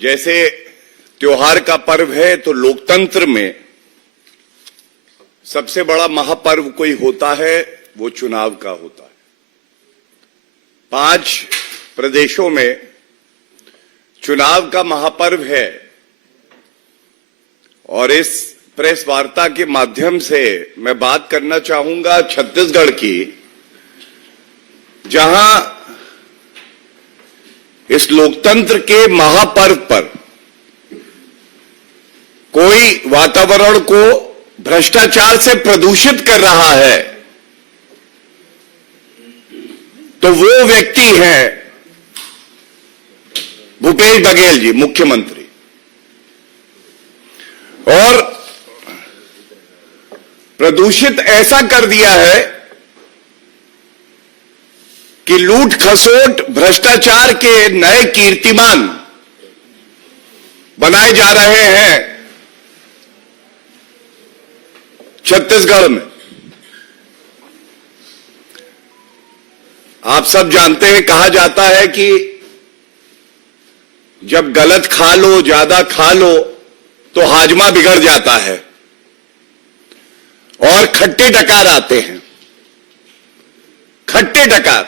जैसे त्योहार का पर्व है तो लोकतंत्र में सबसे बड़ा महापर्व कोई होता है वो चुनाव का होता है। 5 प्रदेशों में चुनाव का महापर्व है और इस प्रेस वार्ता के माध्यम से मैं बात करना चाहूंगा छत्तीसगढ़ की, जहां इस लोकतंत्र के महापर्व पर कोई वातावरण को भ्रष्टाचार से प्रदूषित कर रहा है तो वो व्यक्ति हैं भूपेश बघेल जी, मुख्यमंत्री। और प्रदूषित ऐसा कर दिया है कि लूट खसोट भ्रष्टाचार के नए कीर्तिमान बनाए जा रहे हैं छत्तीसगढ़ में। आप सब जानते हैं, कहा जाता है कि जब गलत खा लो, ज्यादा खा लो तो हाजमा बिगड़ जाता है और खट्टे डकार आते हैं। खट्टे डकार,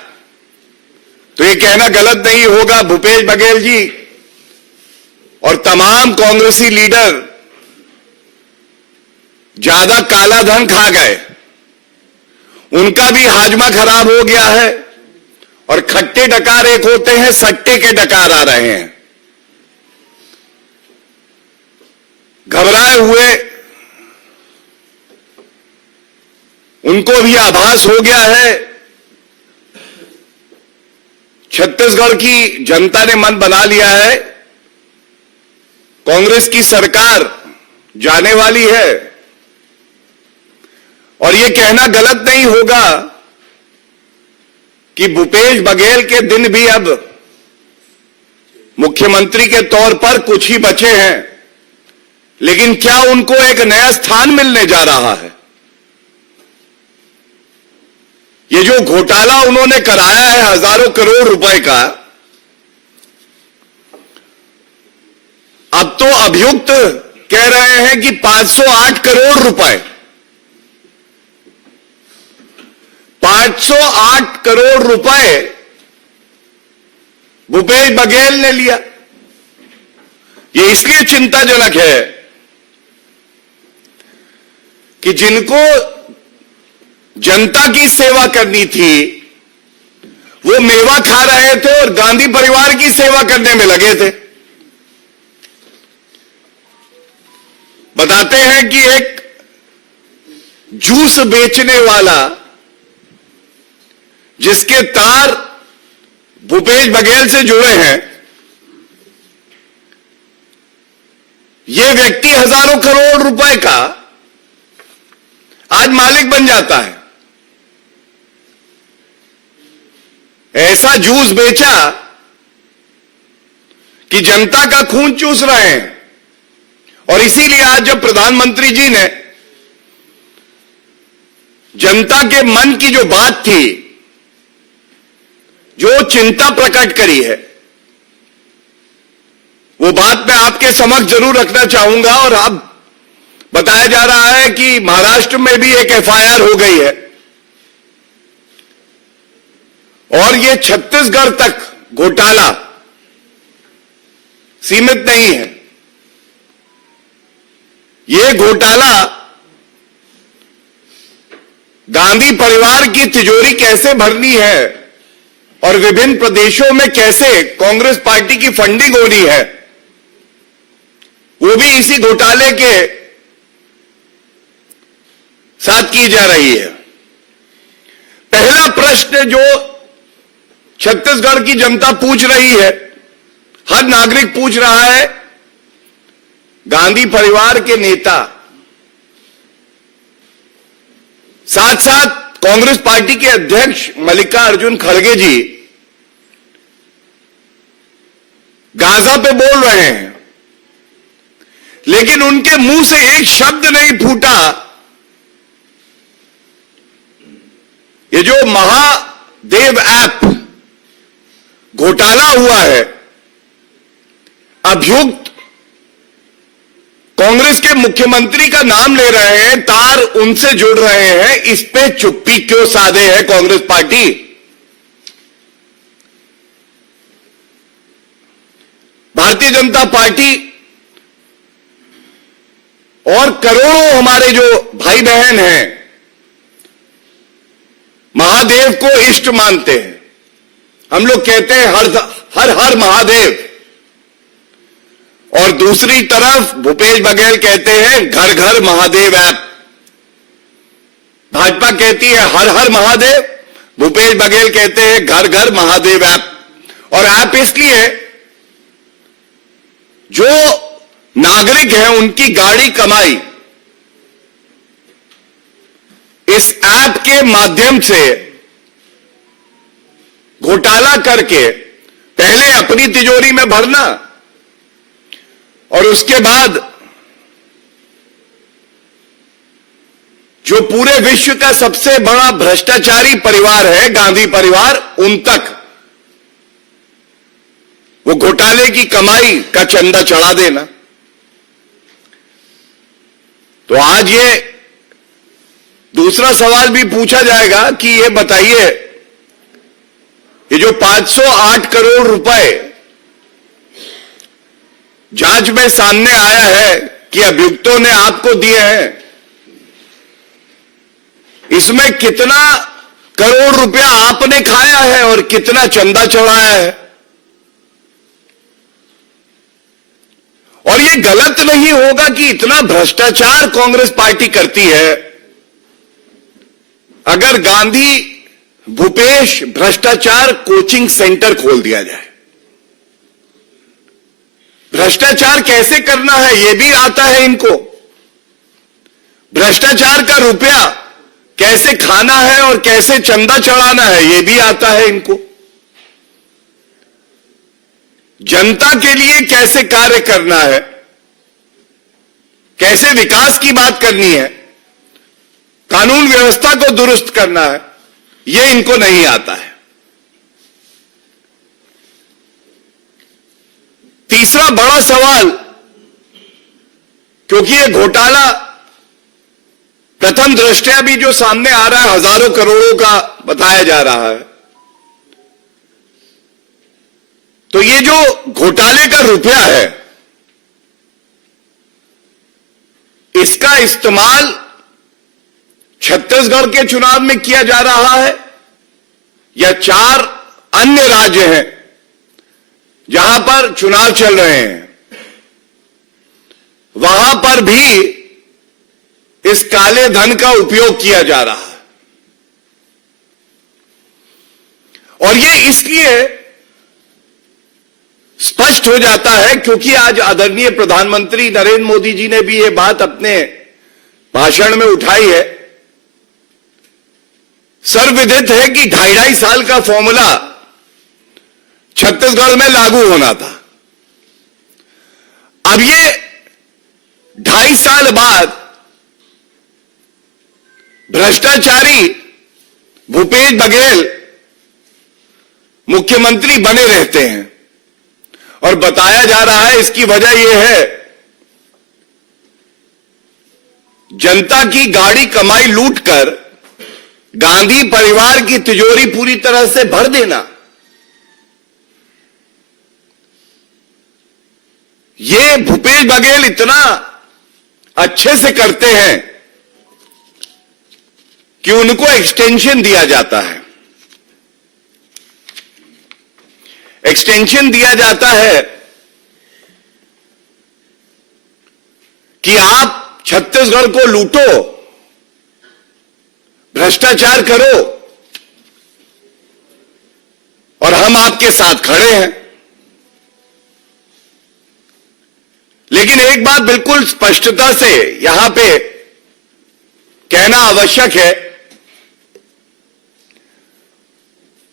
तो ये कहना गलत नहीं होगा, भूपेश बघेल जी और तमाम कांग्रेसी लीडर ज्यादा काला धन खा गए, उनका भी हाजमा खराब हो गया है। और खट्टे डकार एक होते हैं, सट्टे के डकार आ रहे हैं। घबराए हुए उनको भी आभास हो गया है। छत्तीसगढ़ की जनता ने मन बना लिया है, कांग्रेस की सरकार जाने वाली है। और यह कहना गलत नहीं होगा कि भूपेश बघेल के दिन भी अब मुख्यमंत्री के तौर पर कुछ ही बचे हैं, लेकिन क्या उनको एक नया स्थान मिलने जा रहा है? ये जो घोटाला उन्होंने कराया है हजारों करोड़ रुपए का, अब तो अभियुक्त कह रहे हैं कि 508 करोड़ रुपए, 508 करोड़ रुपए भूपेश बघेल ने लिया। यह इसलिए चिंताजनक है कि जिनको जनता की सेवा करनी थी वो मेवा खा रहे थे और गांधी परिवार की सेवा करने में लगे थे। बताते हैं कि एक जूस बेचने वाला, जिसके तार भूपेश बघेल से जुड़े हैं, यह व्यक्ति हजारों करोड़ रुपए का आज मालिक बन जाता है। ऐसा जूस बेचा कि जनता का खून चूस रहे हैं। और इसीलिए आज जब प्रधानमंत्री जी ने जनता के मन की जो बात थी, जो चिंता प्रकट करी है, वो बात मैं आपके समक्ष जरूर रखना चाहूंगा। और अब बताया जा रहा है कि महाराष्ट्र में भी एक एफआईआर हो गई है और ये छत्तीसगढ़ तक घोटाला सीमित नहीं है। ये घोटाला गांधी परिवार की तिजोरी कैसे भरनी है और विभिन्न प्रदेशों में कैसे कांग्रेस पार्टी की फंडिंग होनी है, वो भी इसी घोटाले के साथ की जा रही है। पहला प्रश्न जो छत्तीसगढ़ की जनता पूछ रही है, हर नागरिक पूछ रहा है, गांधी परिवार के नेता, साथ साथ कांग्रेस पार्टी के अध्यक्ष मल्लिकार्जुन खड़गे जी गाजा पे बोल रहे हैं, लेकिन उनके मुंह से एक शब्द नहीं फूटा। ये जो महादेव ऐप घोटाला हुआ है, अभियुक्त कांग्रेस के मुख्यमंत्री का नाम ले रहे हैं, तार उनसे जुड़ रहे हैं, इस पे चुप्पी क्यों साधे है कांग्रेस पार्टी? भारतीय जनता पार्टी और करोड़ों हमारे जो भाई बहन हैं महादेव को इष्ट मानते हैं। हम लोग कहते हैं हर हर महादेव, और दूसरी तरफ भूपेश बघेल कहते हैं घर घर महादेव ऐप। भाजपा कहती है हर हर महादेव, भूपेश बघेल कहते हैं घर घर महादेव ऐप। और ऐप इसलिए जो नागरिक हैं उनकी गाड़ी कमाई इस ऐप के माध्यम से घोटाला करके पहले अपनी तिजोरी में भरना और उसके बाद जो पूरे विश्व का सबसे बड़ा भ्रष्टाचारी परिवार है गांधी परिवार, उन तक वो घोटाले की कमाई का चंदा चढ़ा देना। तो आज ये दूसरा सवाल भी पूछा जाएगा कि ये बताइए, ये जो 508 करोड़ रुपए जांच में सामने आया है कि अभियुक्तों ने आपको दिए हैं, इसमें कितना करोड़ रुपया आपने खाया है और कितना चंदा चढ़ाया है? और यह गलत नहीं होगा कि इतना भ्रष्टाचार कांग्रेस पार्टी करती है। अगर गांधी भूपेश भ्रष्टाचार कोचिंग सेंटर खोल दिया जाए, भ्रष्टाचार कैसे करना है यह भी आता है इनको, भ्रष्टाचार का रुपया कैसे खाना है और कैसे चंदा चढ़ाना है यह भी आता है इनको, जनता के लिए कैसे कार्य करना है, कैसे विकास की बात करनी है, कानून व्यवस्था को दुरुस्त करना है, यह इनको नहीं आता है। तीसरा बड़ा सवाल, क्योंकि यह घोटाला प्रथम दृष्टया भी जो सामने आ रहा है हजारों करोड़ों का बताया जा रहा है, तो ये जो घोटाले का रुपया है इसका इस्तेमाल छत्तीसगढ़ के चुनाव में किया जा रहा है या 4 अन्य राज्य हैं जहां पर चुनाव चल रहे हैं, वहां पर भी इस काले धन का उपयोग किया जा रहा है। और यह इसलिए स्पष्ट हो जाता है क्योंकि आज आदरणीय प्रधानमंत्री नरेंद्र मोदी जी ने भी यह बात अपने भाषण में उठाई है। सर्वविदित है कि 2.5 साल का फॉर्मूला छत्तीसगढ़ में लागू होना था। अब ये 2.5 साल बाद भ्रष्टाचारी भूपेश बघेल मुख्यमंत्री बने रहते हैं और बताया जा रहा है इसकी वजह यह है जनता की गाड़ी कमाई लूटकर गांधी परिवार की तिजोरी पूरी तरह से भर देना। ये भूपेश बघेल इतना अच्छे से करते हैं कि उनको एक्सटेंशन दिया जाता है। एक्सटेंशन दिया जाता है कि आप छत्तीसगढ़ को लूटो, भ्रष्टाचार करो और हम आपके साथ खड़े हैं। लेकिन एक बात बिल्कुल स्पष्टता से यहां पे कहना आवश्यक है,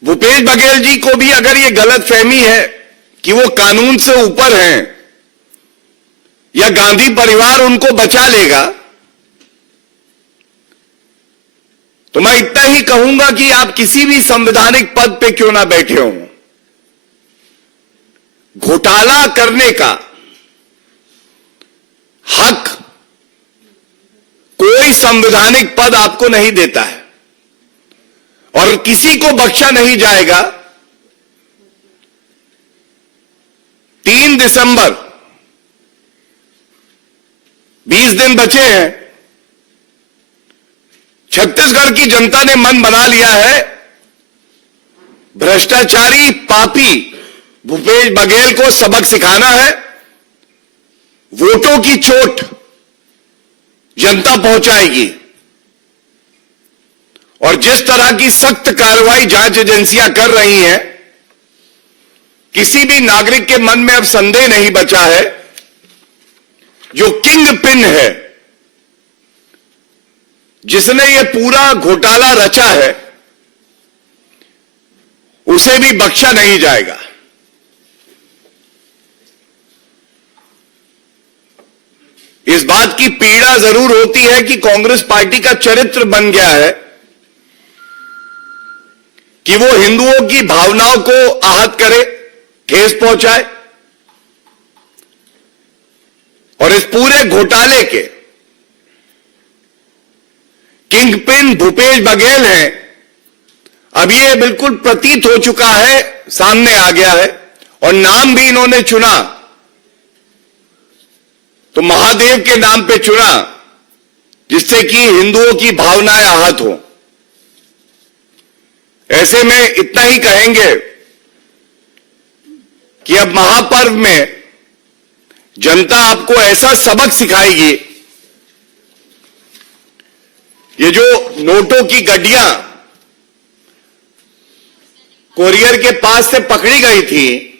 भूपेश बघेल जी को भी अगर यह गलतफहमी है कि वो कानून से ऊपर हैं या गांधी परिवार उनको बचा लेगा, तो मैं इतना ही कहूंगा कि आप किसी भी संवैधानिक पद पे क्यों ना बैठे हों, घोटाला करने का हक कोई संवैधानिक पद आपको नहीं देता है और किसी को बख्शा नहीं जाएगा। 3 दिसंबर 20 दिन बचे हैं। छत्तीसगढ़ की जनता ने मन बना लिया है, भ्रष्टाचारी पापी भूपेश बघेल को सबक सिखाना है। वोटों की चोट जनता पहुंचाएगी और जिस तरह की सख्त कार्रवाई जांच एजेंसियां कर रही हैं, किसी भी नागरिक के मन में अब संदेह नहीं बचा है, जो किंग पिन है, जिसने ये पूरा घोटाला रचा है, उसे भी बख्शा नहीं जाएगा। इस बात की पीड़ा जरूर होती है कि कांग्रेस पार्टी का चरित्र बन गया है कि वो हिंदुओं की भावनाओं को आहत करे, ठेस पहुंचाए और इस पूरे घोटाले के किंगपिन भूपेश बघेल हैं। अब ये बिल्कुल प्रतीत हो चुका है, सामने आ गया है और नाम भी इन्होंने चुना तो महादेव के नाम पे चुना, जिससे कि हिंदुओं की भावनाएं आहत हो। ऐसे में इतना ही कहेंगे कि अब महापर्व में जनता आपको ऐसा सबक सिखाएगी। ये जो नोटों की गड्डियां कोरियर के पास से पकड़ी गई थी,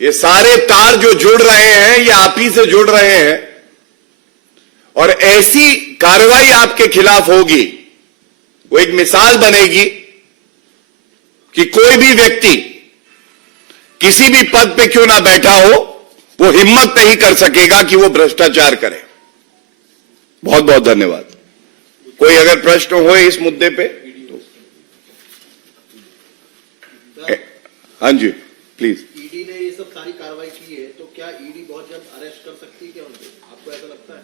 ये सारे तार जो जुड़ रहे हैं ये आप ही से जुड़ रहे हैं और ऐसी कार्रवाई आपके खिलाफ होगी, वो एक मिसाल बनेगी कि कोई भी व्यक्ति किसी भी पद पे क्यों ना बैठा हो, वो हिम्मत नहीं कर सकेगा कि वो भ्रष्टाचार करे। बहुत बहुत धन्यवाद। कोई अगर प्रश्न हो इस मुद्दे पे तो हाँ जी प्लीज। ईडी ने ये सब सारी कार्रवाई की है, तो क्या ईडी बहुत जल्द अरेस्ट कर सकती है क्या उनको, आपको ऐसा लगता है?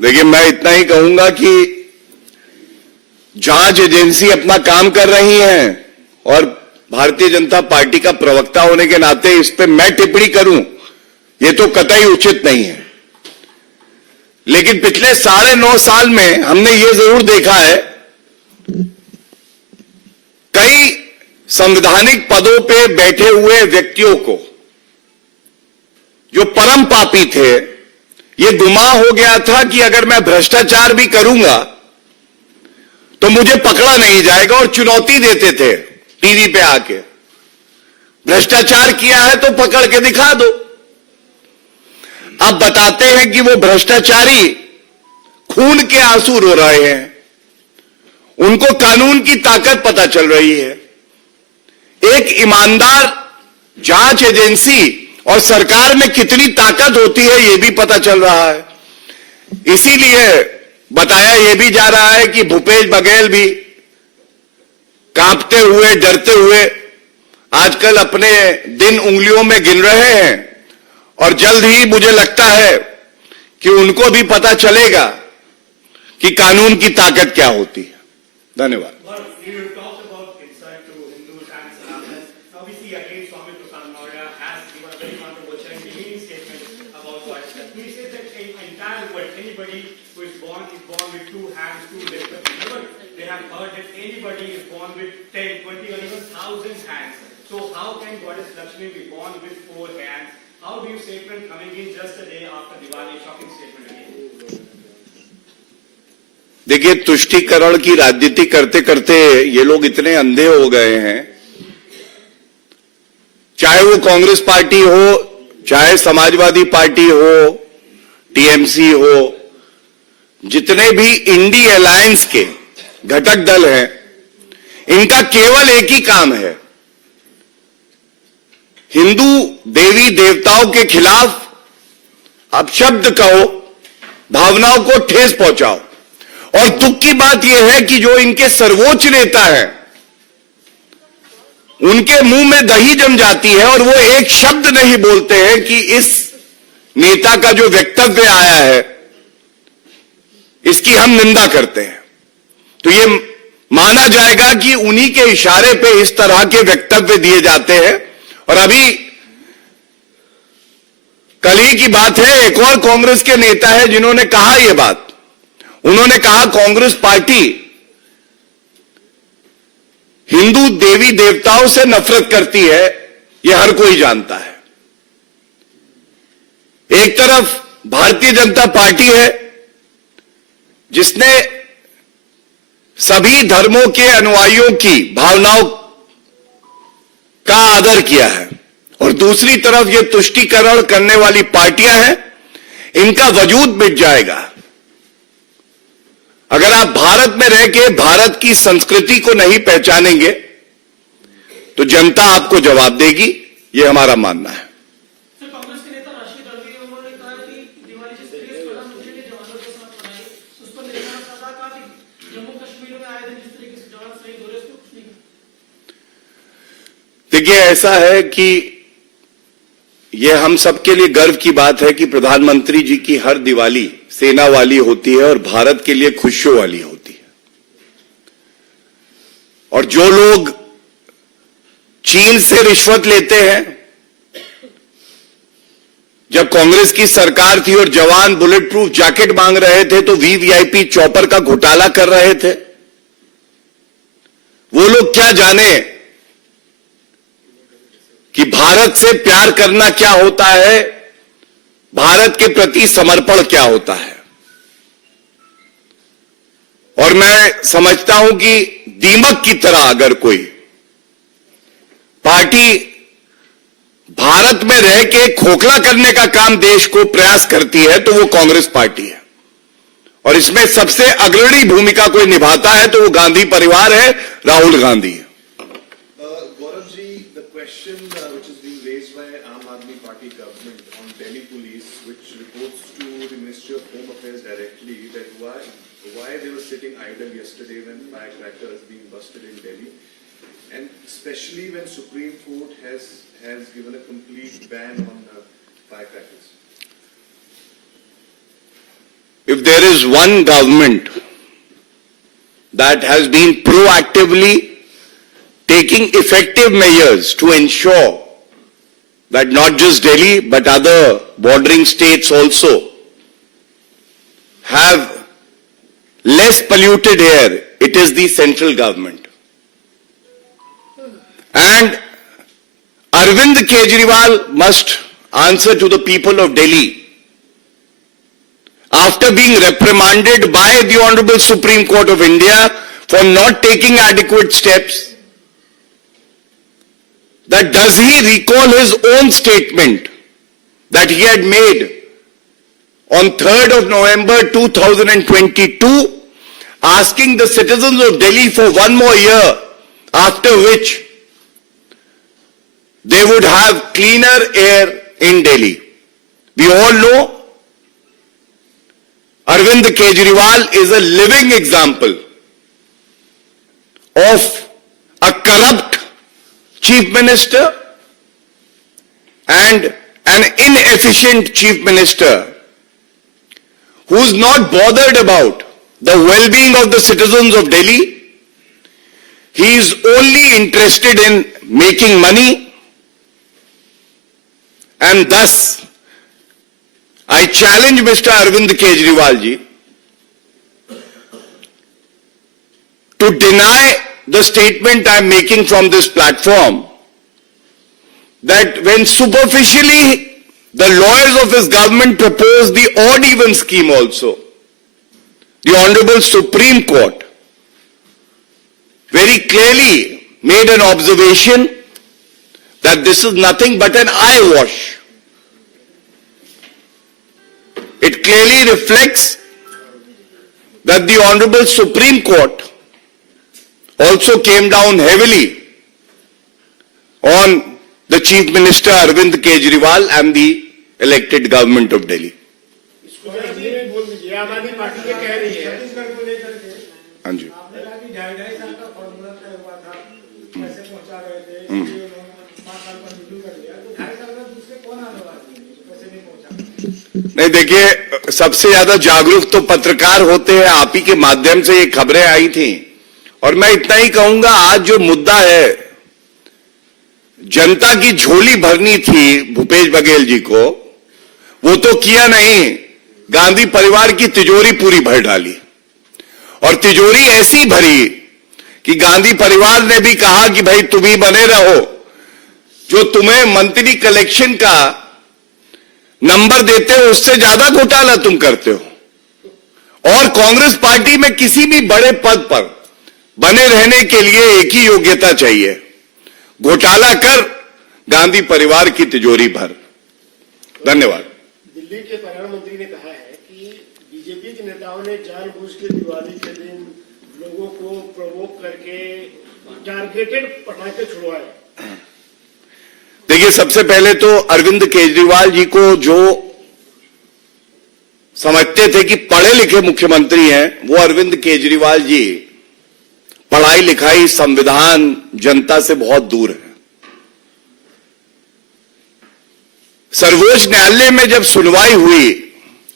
देखिए, मैं इतना ही कहूंगा कि जांच एजेंसी अपना काम कर रही है और भारतीय जनता पार्टी का प्रवक्ता होने के नाते इस पे मैं टिप्पणी करूं, ये तो कतई उचित नहीं है। लेकिन पिछले 9.5 साल में हमने ये जरूर देखा है, कई संवैधानिक पदों पे बैठे हुए व्यक्तियों को, जो परम पापी थे, ये गुमान हो गया था कि अगर मैं भ्रष्टाचार भी करूंगा तो मुझे पकड़ा नहीं जाएगा और चुनौती देते थे टीवी पे आके, भ्रष्टाचार किया है तो पकड़ के दिखा दो। अब बताते हैं कि वो भ्रष्टाचारी खून के आंसू रो रहे हैं, उनको कानून की ताकत पता चल रही है। एक ईमानदार जांच एजेंसी और सरकार में कितनी ताकत होती है ये भी पता चल रहा है। इसीलिए बताया यह भी जा रहा है कि भूपेश बघेल भी कांपते हुए, डरते हुए आजकल अपने दिन उंगलियों में गिन रहे हैं और जल्द ही मुझे लगता है कि उनको भी पता चलेगा कि कानून की ताकत क्या होती है। धन्यवाद। So how can Goddess Lakshmi be born with 4 hands? How do you statement coming in just a day after Diwali? Shocking statement again. देखिए, तुष्टीकरण की राजनीति करते करते ये लोग इतने अंधे हो गए हैं, चाहे वो कांग्रेस पार्टी हो, चाहे समाजवादी पार्टी हो, टीएमसी हो, जितने भी इंडी अलायंस के घटक दल हैं, इनका केवल एक ही काम है, हिंदू देवी देवताओं के खिलाफ अपशब्द कहो, भावनाओं को ठेस पहुंचाओ। और दुख की बात यह है कि जो इनके सर्वोच्च नेता हैं, उनके मुंह में दही जम जाती है और वो एक शब्द नहीं बोलते हैं कि इस नेता का जो वक्तव्य आया है, इसकी हम निंदा करते हैं। तो ये माना जाएगा कि उन्हीं के इशारे पे इस तरह के वक्तव्य दिए जाते हैं। और अभी कल ही की बात है, एक और कांग्रेस के नेता है जिन्होंने कहा यह बात। उन्होंने कहा कांग्रेस पार्टी हिंदू देवी देवताओं से नफरत करती है, यह हर कोई जानता है। एक तरफ भारतीय जनता पार्टी है जिसने सभी धर्मों के अनुयायियों की भावनाओं का आदर किया है, और दूसरी तरफ ये तुष्टीकरण करने वाली पार्टियां हैं, इनका वजूद मिट जाएगा। अगर आप भारत में रह के भारत की संस्कृति को नहीं पहचानेंगे तो जनता आपको जवाब देगी, यह हमारा मानना है। सर, कांग्रेस के नेता राशिद अल्वी उन्होंने कहा कि दिवाली जिस तरीके से प्रधानमंत्री ने जवानों के साथ मनाई, उस पर निशाना साधा, कहा कि जम्मू कश्मीर में आए दिन जिस तरीके से जवान शहीद हो रहे, उसको कुछ नहीं कहा। देखिए, ऐसा है कि यह हम सबके लिए गर्व की बात है कि प्रधानमंत्री जी की हर दिवाली सेना वाली होती है और भारत के लिए खुशियों वाली होती है। और जो लोग चीन से रिश्वत लेते हैं, जब कांग्रेस की सरकार थी और जवान बुलेट प्रूफ जैकेट मांग रहे थे तो वीवीआईपी चॉपर का घोटाला कर रहे थे, वो लोग क्या जाने कि भारत से प्यार करना क्या होता है, भारत के प्रति समर्पण क्या होता है। और मैं समझता हूं कि दीमक की तरह अगर कोई पार्टी भारत में रह के खोखला करने का काम देश को प्रयास करती है तो वो कांग्रेस पार्टी है, और इसमें सबसे अग्रणी भूमिका कोई निभाता है तो वो गांधी परिवार है, राहुल गांधी है। Gaurav ji, the question which is being raised by Aam Aadmi Party government on Delhi police, which reports to the Ministry of Home Affairs directly, that why they were sitting idle yesterday when firecrackers being busted in Delhi, and especially when Supreme Court has given a complete ban on firecrackers. If there is one government that has been proactively taking effective measures to ensure that not just Delhi but other bordering states also have less polluted air, it is the central government. And Arvind Kejriwal must answer to the people of Delhi. After being reprimanded by the Honorable Supreme Court of India for not taking adequate steps, that does he recall his own statement that he had made on 3rd of November 2022, asking the citizens of Delhi for one more year, after which they would have cleaner air in Delhi. We all know Arvind Kejriwal is a living example of a corrupt chief minister and an inefficient chief minister who is not bothered about the well-being of the citizens of Delhi. He is only interested in making money, and thus I challenge Mr. Arvind Kejriwal ji to deny the statement I am making from this platform that when superficially the lawyers of his government proposed the odd even scheme also, the Honorable Supreme Court very clearly made an observation that this is nothing but an eyewash. It clearly reflects that the Honorable Supreme Court also came down heavily on the Chief Minister Arvind Kejriwal and the elected government of Delhi. आम आदमी party ये कह रही है छत्तीसगढ़ को लेकर के हाँ जी, आपने कहा कि 2.5 साल का फॉर्मूला तय हुआ था, कैसे पहुंचा रहे थे, इसलिए उन्होंने 5 साल का रिव्यू कर लिया, तो 2.5 साल में दूसरे कौन आने वाले हैं, कैसे नहीं पहुंचा। नहीं, देखिए, सबसे ज्यादा जागरूक तो पत्रकार होते हैं। आप ही के माध्यम से ये खबरें आई थी, और मैं इतना ही कहूंगा, आज जो मुद्दा है, जनता की झोली भरनी थी भूपेश बघेल जी को, वो तो किया नहीं, गांधी परिवार की तिजोरी पूरी भर डाली। और तिजोरी ऐसी भरी कि गांधी परिवार ने भी कहा कि भाई तुम ही बने रहो, जो तुम्हें मंथली कलेक्शन का नंबर देते हो उससे ज्यादा घोटाला तुम करते हो। और कांग्रेस पार्टी में किसी भी बड़े पद पर बने रहने के लिए एक ही योग्यता चाहिए, घोटाला कर, गांधी परिवार की तिजोरी भर। धन्यवाद। दिल्ली के प्रधानमंत्री ने कहा है कि बीजेपी के नेताओं ने जानबूझ के दिवाली के दिन लोगों को प्रोवोक करके टारगेटेड पटाखे छुड़वाए। देखिए, सबसे पहले तो अरविंद केजरीवाल जी को, जो समझते थे कि पढ़े लिखे मुख्यमंत्री हैं, वो अरविंद केजरीवाल जी पढ़ाई लिखाई, संविधान, जनता से बहुत दूर है। सर्वोच्च न्यायालय में जब सुनवाई हुई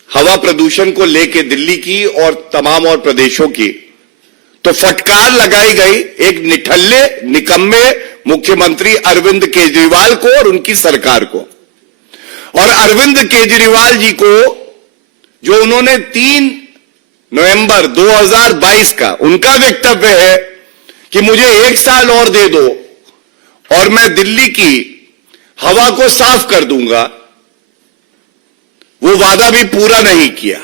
हवा प्रदूषण को लेकर दिल्ली की और तमाम और प्रदेशों की, तो फटकार लगाई गई एक निठल्ले, निकम्मे मुख्यमंत्री अरविंद केजरीवाल को और उनकी सरकार को। और अरविंद केजरीवाल जी को, जो उन्होंने 3 नवंबर 2022 का उनका वक्तव्य है कि मुझे 1 साल और दे दो और मैं दिल्ली की हवा को साफ कर दूंगा, वो वादा भी पूरा नहीं किया।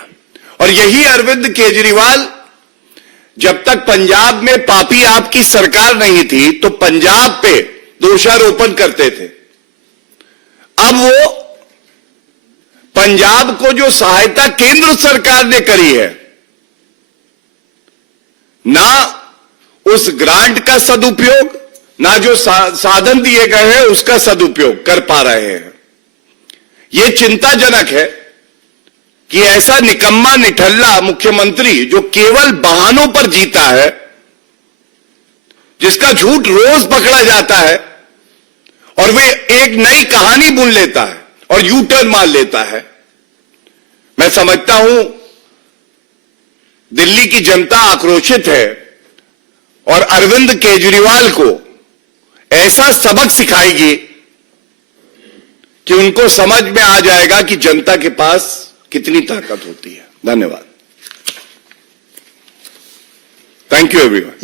और यही अरविंद केजरीवाल, जब तक पंजाब में पापी आपकी सरकार नहीं थी, तो पंजाब पे दोषारोपण करते थे। अब वो पंजाब को जो सहायता केंद्र सरकार ने करी है, ना उस ग्रांट का सदुपयोग, ना जो साधन दिए गए हैं उसका सदुपयोग कर पा रहे हैं। यह चिंताजनक है कि ऐसा निकम्मा, निठल्ला मुख्यमंत्री, जो केवल बहानों पर जीता है, जिसका झूठ रोज पकड़ा जाता है, और वे एक नई कहानी बुन लेता है और यू टर्न मार लेता है। मैं समझता हूं दिल्ली की जनता आक्रोशित है और अरविंद केजरीवाल को ऐसा सबक सिखाएगी कि उनको समझ में आ जाएगा कि जनता के पास कितनी ताकत होती है। धन्यवाद। Thank you everyone.